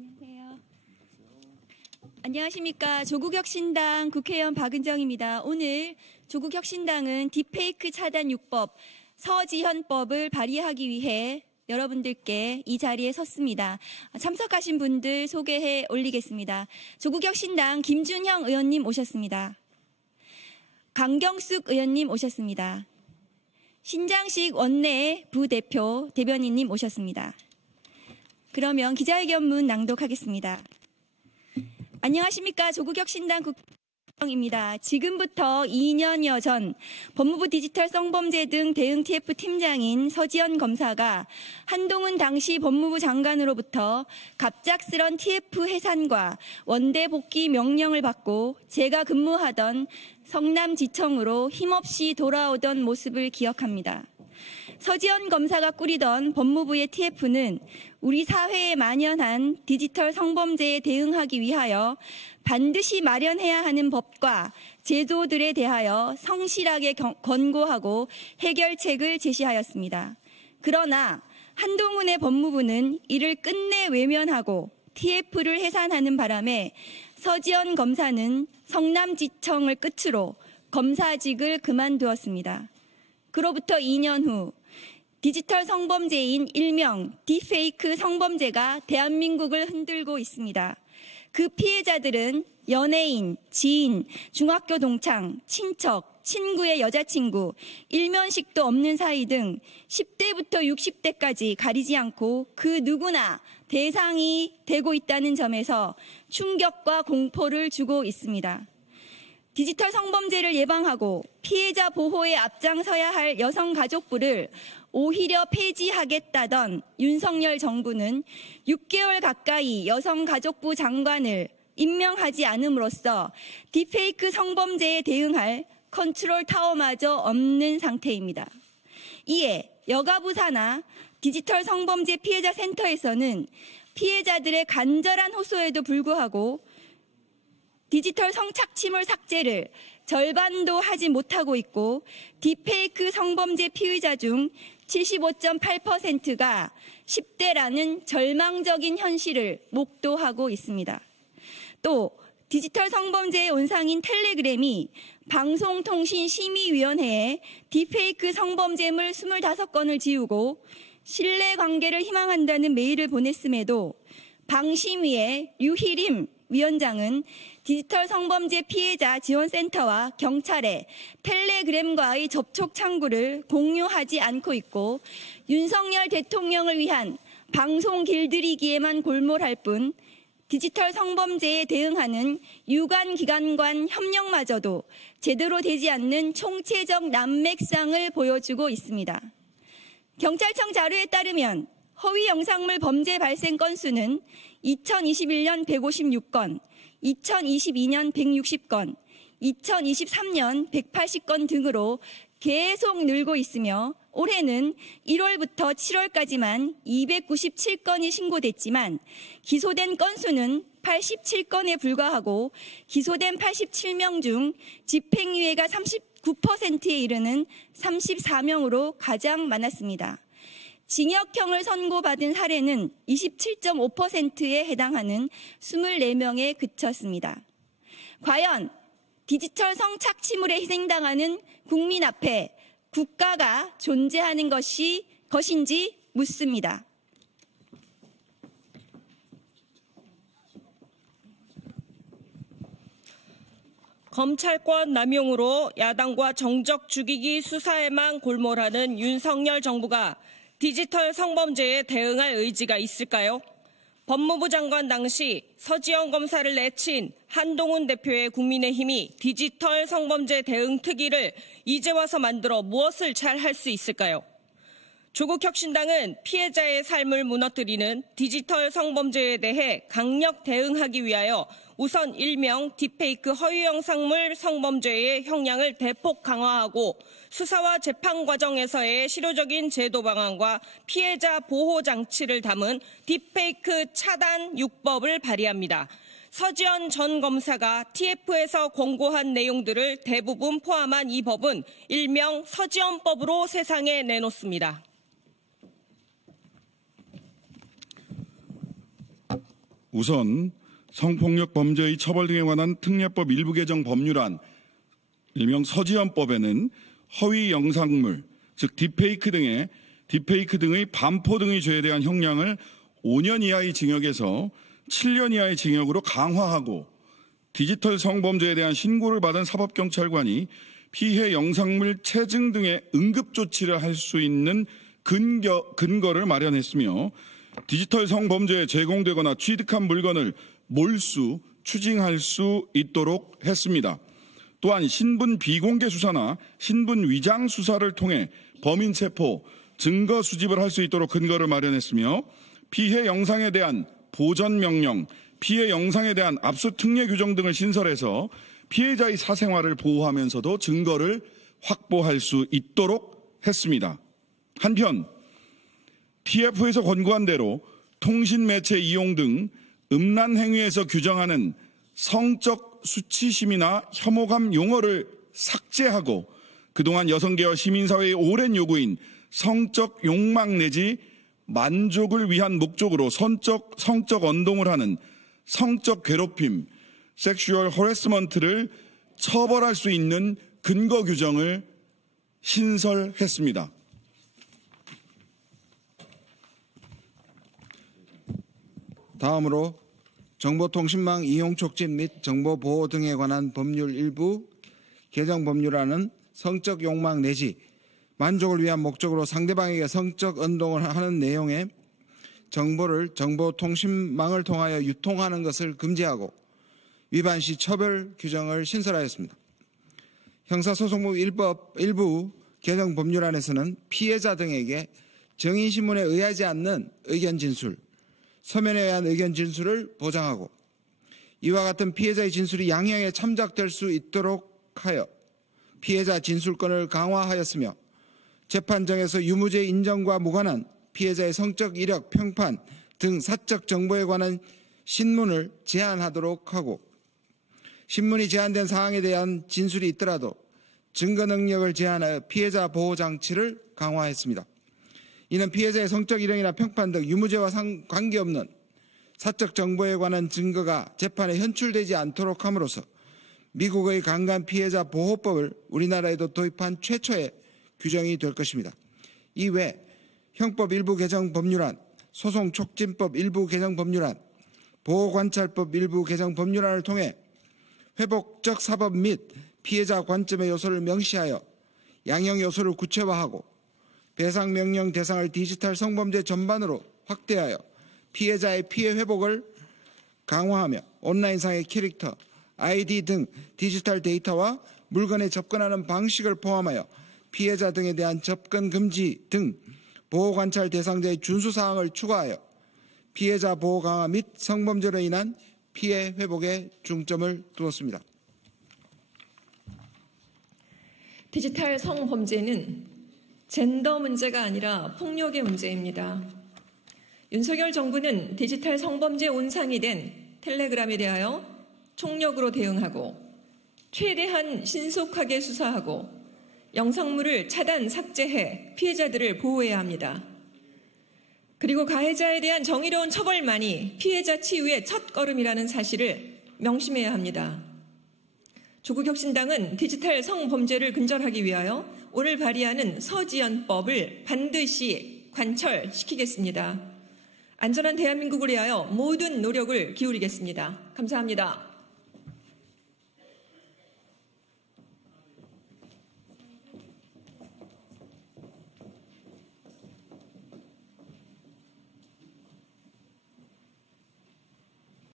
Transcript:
안녕하세요. 안녕하십니까. 조국혁신당 국회의원 박은정입니다. 오늘 조국혁신당은 딥페이크 차단 6법 서지현법을 발의하기 위해 여러분들께 이 자리에 섰습니다. 참석하신 분들 소개해 올리겠습니다. 조국혁신당 김준형 의원님 오셨습니다. 강경숙 의원님 오셨습니다. 신장식 원내 부대표 대변인님 오셨습니다. 그러면 기자회견문 낭독하겠습니다. 안녕하십니까. 조국혁신당 국회의원입니다. 지금부터 2년여 전 법무부 디지털 성범죄 등 대응 TF 팀장인 서지현 검사가 한동훈 당시 법무부 장관으로부터 갑작스런 TF 해산과 원대 복귀 명령을 받고 제가 근무하던 성남지청으로 힘없이 돌아오던 모습을 기억합니다. 서지현 검사가 꾸리던 법무부의 TF는 우리 사회에 만연한 디지털 성범죄에 대응하기 위하여 반드시 마련해야 하는 법과 제도들에 대하여 성실하게 권고하고 해결책을 제시하였습니다. 그러나 한동훈의 법무부는 이를 끝내 외면하고 TF를 해산하는 바람에 서지현 검사는 성남지청을 끝으로 검사직을 그만두었습니다. 그로부터 2년 후 디지털 성범죄인 일명 딥페이크 성범죄가 대한민국을 흔들고 있습니다. 그 피해자들은 연예인, 지인, 중학교 동창, 친척, 친구의 여자친구, 일면식도 없는 사이 등 10대부터 60대까지 가리지 않고 그 누구나 대상이 되고 있다는 점에서 충격과 공포를 주고 있습니다. 디지털 성범죄를 예방하고 피해자 보호에 앞장서야 할 여성가족부를 오히려 폐지하겠다던 윤석열 정부는 6개월 가까이 여성가족부 장관을 임명하지 않음으로써 딥페이크 성범죄에 대응할 컨트롤 타워마저 없는 상태입니다. 이에 여가부 산하 디지털 성범죄 피해자 센터에서는 피해자들의 간절한 호소에도 불구하고 디지털 성착취물 삭제를 절반도 하지 못하고 있고 딥페이크 성범죄 피의자 중 75.8%가 10대라는 절망적인 현실을 목도하고 있습니다. 또 디지털 성범죄의 온상인 텔레그램이 방송통신심의위원회에 딥페이크 성범죄물 25건을 지우고 신뢰관계를 희망한다는 메일을 보냈음에도 방심위의 류희림 위원장은 디지털 성범죄 피해자 지원센터와 경찰에 텔레그램과의 접촉 창구를 공유하지 않고 있고 윤석열 대통령을 위한 방송 길들이기에만 골몰할 뿐 디지털 성범죄에 대응하는 유관기관 간 협력마저도 제대로 되지 않는 총체적 난맥상을 보여주고 있습니다. 경찰청 자료에 따르면 허위 영상물 범죄 발생 건수는 2021년 156건, 2022년 160건, 2023년 180건 등으로 계속 늘고 있으며 올해는 1월부터 7월까지만 297건이 신고됐지만 기소된 건수는 87건에 불과하고 기소된 87명 중 집행유예가 39%에 이르는 34명으로 가장 많았습니다. 징역형을 선고받은 사례는 27.5%에 해당하는 24명에 그쳤습니다. 과연 디지털 성착취물에 희생당하는 국민 앞에 국가가 존재하는 것인지 묻습니다. 검찰권 남용으로 야당과 정적 죽이기 수사에만 골몰하는 윤석열 정부가 디지털 성범죄에 대응할 의지가 있을까요? 법무부 장관 당시 서지현 검사를 내친 한동훈 대표의 국민의힘이 디지털 성범죄 대응 특위를 이제 와서 만들어 무엇을 잘 할 수 있을까요? 조국혁신당은 피해자의 삶을 무너뜨리는 디지털 성범죄에 대해 강력 대응하기 위하여 우선 일명 딥페이크 허위 영상물 성범죄의 형량을 대폭 강화하고 수사와 재판 과정에서의 실효적인 제도 방안과 피해자 보호 장치를 담은 딥페이크 차단 6법을 발의합니다. 서지현 전 검사가 TF에서 권고한 내용들을 대부분 포함한 이 법은 일명 서지현법으로 세상에 내놓습니다. 우선 성폭력 범죄의 처벌 등에 관한 특례법 일부 개정 법률안 일명 서지연법에는 허위 영상물, 즉 딥페이크 등의 반포 등의 죄에 대한 형량을 5년 이하의 징역에서 7년 이하의 징역으로 강화하고, 디지털 성범죄에 대한 신고를 받은 사법경찰관이 피해 영상물 체증 등의 응급조치를 할 수 있는 근거를 마련했으며, 디지털 성범죄에 제공되거나 취득한 물건을 몰수, 추징할 수 있도록 했습니다. 또한 신분 비공개 수사나 신분 위장 수사를 통해 범인 체포, 증거 수집을 할 수 있도록 근거를 마련했으며, 피해 영상에 대한 보전 명령, 피해 영상에 대한 압수 특례 규정 등을 신설해서 피해자의 사생활을 보호하면서도 증거를 확보할 수 있도록 했습니다. 한편 TF에서 권고한 대로 통신매체 이용 등 음란 행위에서 규정하는 성적 수치심이나 혐오감 용어를 삭제하고, 그동안 여성계와 시민사회의 오랜 요구인 성적 욕망 내지 만족을 위한 목적으로 성적 언동을 하는 성적 괴롭힘, 섹슈얼 허래스먼트를 처벌할 수 있는 근거 규정을 신설했습니다. 다음으로 정보통신망 이용 촉진 및 정보보호 등에 관한 법률 일부 개정 법률안은 성적 욕망 내지 만족을 위한 목적으로 상대방에게 성적 언동을 하는 내용의 정보를 정보통신망을 통하여 유통하는 것을 금지하고 위반 시 처벌 규정을 신설하였습니다. 형사소송법 일부 개정 법률안에서는 피해자 등에게 정인신문에 의하지 않는 의견 진술, 서면에 의한 의견 진술을 보장하고, 이와 같은 피해자의 진술이 양형에 참작될 수 있도록 하여 피해자 진술권을 강화하였으며, 재판정에서 유무죄 인정과 무관한 피해자의 성적 이력, 평판 등 사적 정보에 관한 신문을 제한하도록 하고, 신문이 제한된 사항에 대한 진술이 있더라도 증거 능력을 제한하여 피해자 보호 장치를 강화했습니다. 이는 피해자의 성적 이력이나 평판 등 유무죄와 관계없는 사적 정보에 관한 증거가 재판에 현출되지 않도록 함으로써 미국의 강간 피해자 보호법을 우리나라에도 도입한 최초의 규정이 될 것입니다. 이외 형법 일부 개정 법률안, 소송촉진법 일부 개정 법률안, 보호관찰법 일부 개정 법률안을 통해 회복적 사법 및 피해자 관점의 요소를 명시하여 양형 요소를 구체화하고, 배상명령 대상을 디지털 성범죄 전반으로 확대하여 피해자의 피해 회복을 강화하며 온라인상의 캐릭터, 아이디 등 디지털 데이터와 물건에 접근하는 방식을 포함하여 피해자 등에 대한 접근 금지 등 보호관찰 대상자의 준수사항을 추가하여 피해자 보호 강화 및 성범죄로 인한 피해 회복에 중점을 두었습니다. 디지털 성범죄는 젠더 문제가 아니라 폭력의 문제입니다. 윤석열 정부는 디지털 성범죄 온상이 된 텔레그램에 대하여 총력으로 대응하고, 최대한 신속하게 수사하고 영상물을 차단, 삭제해 피해자들을 보호해야 합니다. 그리고 가해자에 대한 정의로운 처벌만이 피해자 치유의 첫걸음이라는 사실을 명심해야 합니다. 조국혁신당은 디지털 성범죄를 근절하기 위하여 오늘 발의하는 서지연법을 반드시 관철시키겠습니다. 안전한 대한민국을 위하여 모든 노력을 기울이겠습니다. 감사합니다.